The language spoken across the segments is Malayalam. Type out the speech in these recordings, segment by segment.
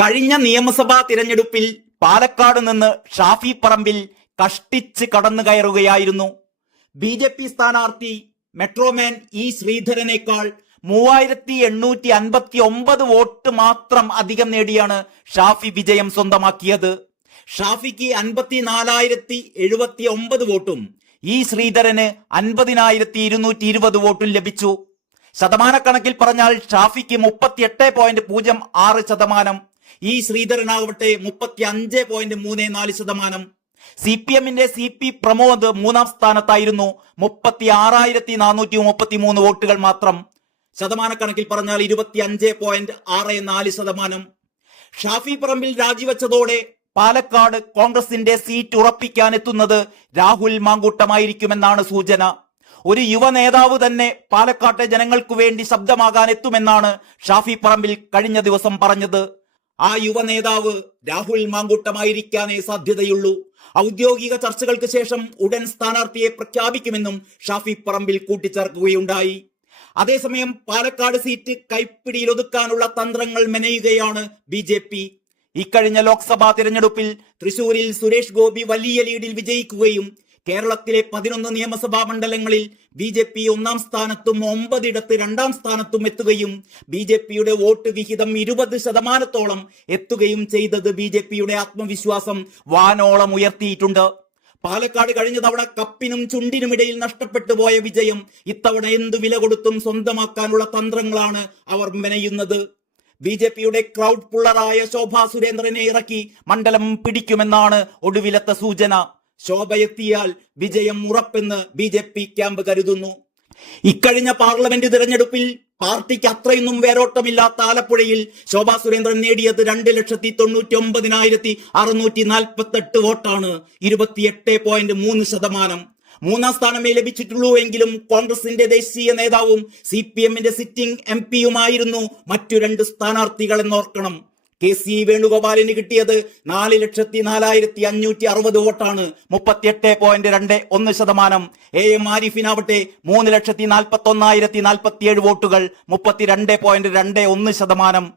കഴിഞ്ഞ നിയമസഭാ തിരഞ്ഞെടുപ്പിൽ പാലക്കാട് നിന്ന് ഷാഫി പറമ്പിൽ കഷ്ടിച്ച് കടന്നു കയറുകയായിരുന്നു. BJP സ്ഥാനാർത്ഥി മെട്രോമാൻ ഇ ശ്രീധരനേക്കാൾ 3859 വോട്ട് മാത്രം അധികം നേടിയാണ് ഷാഫി വിജയം സ്വന്തമാക്കിയത്. ഷാഫിക്ക് 54,079 വോട്ടും ഇ ശ്രീധരന് 50,220 വോട്ടും ലഭിച്ചു. ശതമാനക്കണക്കിൽ പറഞ്ഞാൽ ഷാഫിക്ക് 38.06%, ഈ ശ്രീധരനാകട്ടെ 35.34%. CPM-ന്റെ CP പ്രമോദ് മൂന്നാം സ്ഥാനത്തായിരുന്നു, 36,433 വോട്ടുകൾ മാത്രം. ശതമാനക്കണക്കിൽ പറഞ്ഞാൽ 25.64%. ഷാഫി പറമ്പിൽ രാജിവെച്ചതോടെ പാലക്കാട് കോൺഗ്രസിന്റെ സീറ്റ് ഉറപ്പിക്കാൻ എത്തുന്നത് രാഹുൽ മാങ്കൂട്ടമായിരിക്കുമെന്നാണ് സൂചന. ഒരു യുവ നേതാവ് തന്നെ പാലക്കാട്ടെ ജനങ്ങൾക്കു വേണ്ടി ശബ്ദമാകാൻ എത്തുമെന്നാണ് ഷാഫി പറമ്പിൽ കഴിഞ്ഞ ദിവസം പറഞ്ഞത്. ആ യുവ നേതാവ് രാഹുൽ മാങ്കൂട്ടമായിരിക്കാനേ സാധ്യതയുള്ളൂ. ഔദ്യോഗിക ചർച്ചകൾക്ക് ശേഷം ഉടൻ സ്ഥാനാർത്ഥിയെ പ്രഖ്യാപിക്കുമെന്നും ഷാഫി പറമ്പിൽ കൂട്ടിച്ചേർക്കുകയുണ്ടായി. അതേസമയം പാലക്കാട് സീറ്റ് കൈപ്പിടിയിൽ ഒതുക്കാനുള്ള തന്ത്രങ്ങൾ മെനയുകയാണ് BJP. ഇക്കഴിഞ്ഞ ലോക്സഭാ തിരഞ്ഞെടുപ്പിൽ തൃശൂരിൽ സുരേഷ് ഗോപി വലിയ ലീഡിൽ വിജയിക്കുകയും കേരളത്തിലെ 11 നിയമസഭാ മണ്ഡലങ്ങളിൽ BJP ഒന്നാം സ്ഥാനത്തും 9 ഇടത്ത് രണ്ടാം സ്ഥാനത്തും എത്തുകയും BJPയുടെ വോട്ട് വിഹിതം 20% എത്തുകയും ചെയ്തത് BJPയുടെ ആത്മവിശ്വാസം വാനോളം ഉയർത്തിയിട്ടുണ്ട്. പാലക്കാട് കഴിഞ്ഞ തവണ കപ്പിനും ചുണ്ടിനുമിടയിൽ നഷ്ടപ്പെട്ടു പോയ വിജയം ഇത്തവണ എന്തു വില കൊടുത്തും സ്വന്തമാക്കാനുള്ള തന്ത്രങ്ങളാണ് അവർ മെനയുന്നത്. BJPയുടെ ക്രൗഡ് പുള്ളറായ ശോഭാ സുരേന്ദ്രനെ ഇറക്കി മണ്ഡലം പിടിക്കുമെന്നാണ് ഒടുവിലത്തെ സൂചന. ശോഭയെത്തിയാൽ വിജയം ഉറപ്പെന്ന് BJP ക്യാമ്പ് കരുതുന്നു. ഇക്കഴിഞ്ഞ പാർലമെന്റ് തിരഞ്ഞെടുപ്പിൽ പാർട്ടിക്ക് അത്രയൊന്നും വേരോട്ടമില്ലാത്ത ആലപ്പുഴയിൽ ശോഭാ സുരേന്ദ്രൻ നേടിയത് 2,99,648 വോട്ടാണ്, 28.3%. മൂന്നാം സ്ഥാനമേ ലഭിച്ചിട്ടുള്ളൂ എങ്കിലും കോൺഗ്രസിന്റെ ദേശീയ നേതാവും CPM-ന്റെ സിറ്റിംഗ് MP-യുമായിരുന്നു മറ്റു 2 സ്ഥാനാർത്ഥികൾ എന്നോർക്കണം. KC വേണുഗോപാലിന് കിട്ടിയത് 4,04,560 വോട്ടാണ്, 38.21%. AM ആരിഫിനാവട്ടെ 3,41,047 വോട്ടുകൾ, 32.21%.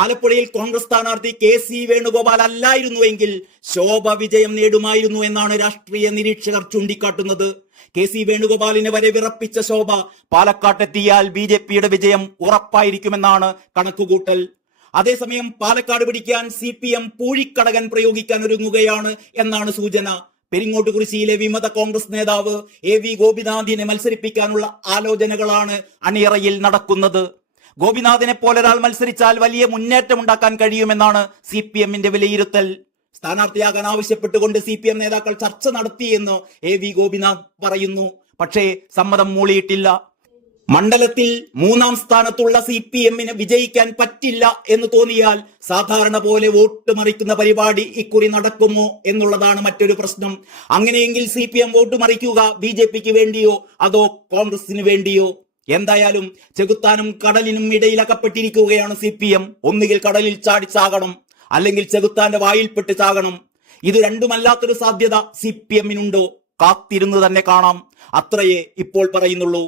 ആലപ്പുഴയിൽ കോൺഗ്രസ് സ്ഥാനാർത്ഥി KC വേണുഗോപാൽ അല്ലായിരുന്നുവെങ്കിൽ ശോഭ വിജയം നേടുമായിരുന്നു എന്നാണ് രാഷ്ട്രീയ നിരീക്ഷകർ ചൂണ്ടിക്കാട്ടുന്നത്. KC വേണുഗോപാലിനെ വരെ വിറപ്പിച്ച ശോഭ പാലക്കാട്ടെത്തിയാൽ BJPയുടെ വിജയം ഉറപ്പായിരിക്കുമെന്നാണ് കണക്കുകൂട്ടൽ. അതേസമയം പാലക്കാട് പിടിക്കാൻ CPM പൂഴിക്കടകൻ പ്രയോഗിക്കാൻ ഒരുങ്ങുകയാണ് എന്നാണ് സൂചന. പെരിങ്ങോട്ടുകുറിശ്ശിയിലെ വിമത കോൺഗ്രസ് നേതാവ് AV ഗോപിനാഥിനെ മത്സരിപ്പിക്കാനുള്ള ആലോചനകളാണ് അണിയറയിൽ നടക്കുന്നത്. ഗോപിനാഥിനെ പോലൊരാൾ മത്സരിച്ചാൽ വലിയ മുന്നേറ്റമുണ്ടാക്കാൻ കഴിയുമെന്നാണ് CPM-ന്റെ വിലയിരുത്തൽ. സ്ഥാനാർത്ഥിയാകാൻ ആവശ്യപ്പെട്ടുകൊണ്ട് CPM നേതാക്കൾ ചർച്ച നടത്തിയെന്ന് AV ഗോപിനാഥ് പറയുന്നു. പക്ഷേ സമ്മതം മൂളിയിട്ടില്ല. മണ്ഡലത്തിൽ മൂന്നാം സ്ഥാനത്തുള്ള CPM-ന് വിജയിക്കാൻ പറ്റില്ല എന്ന് തോന്നിയാൽ സാധാരണ പോലെ വോട്ട് മറിക്കുന്ന പരിപാടി ഇക്കുറി നടക്കുമോ എന്നുള്ളതാണ് മറ്റൊരു പ്രശ്നം. അങ്ങനെയെങ്കിൽ CPM വോട്ട് മറിക്കുക BJPക്ക് വേണ്ടിയോ അതോ കോൺഗ്രസിന് വേണ്ടിയോ? എന്തായാലും ചെകുത്താനും കടലിനും ഇടയിൽ അകപ്പെട്ടിരിക്കുകയാണ് CPM. ഒന്നുകിൽ കടലിൽ ചാടി ചാകണം, അല്ലെങ്കിൽ ചെകുത്താന്റെ വായിൽപ്പെട്ട് ചാകണം. ഇത് രണ്ടുമല്ലാത്തൊരു സാധ്യത CPM-നുണ്ടോ? കാത്തിരുന്ന് തന്നെ കാണാം. അത്രയേ ഇപ്പോൾ പറയുന്നുള്ളൂ.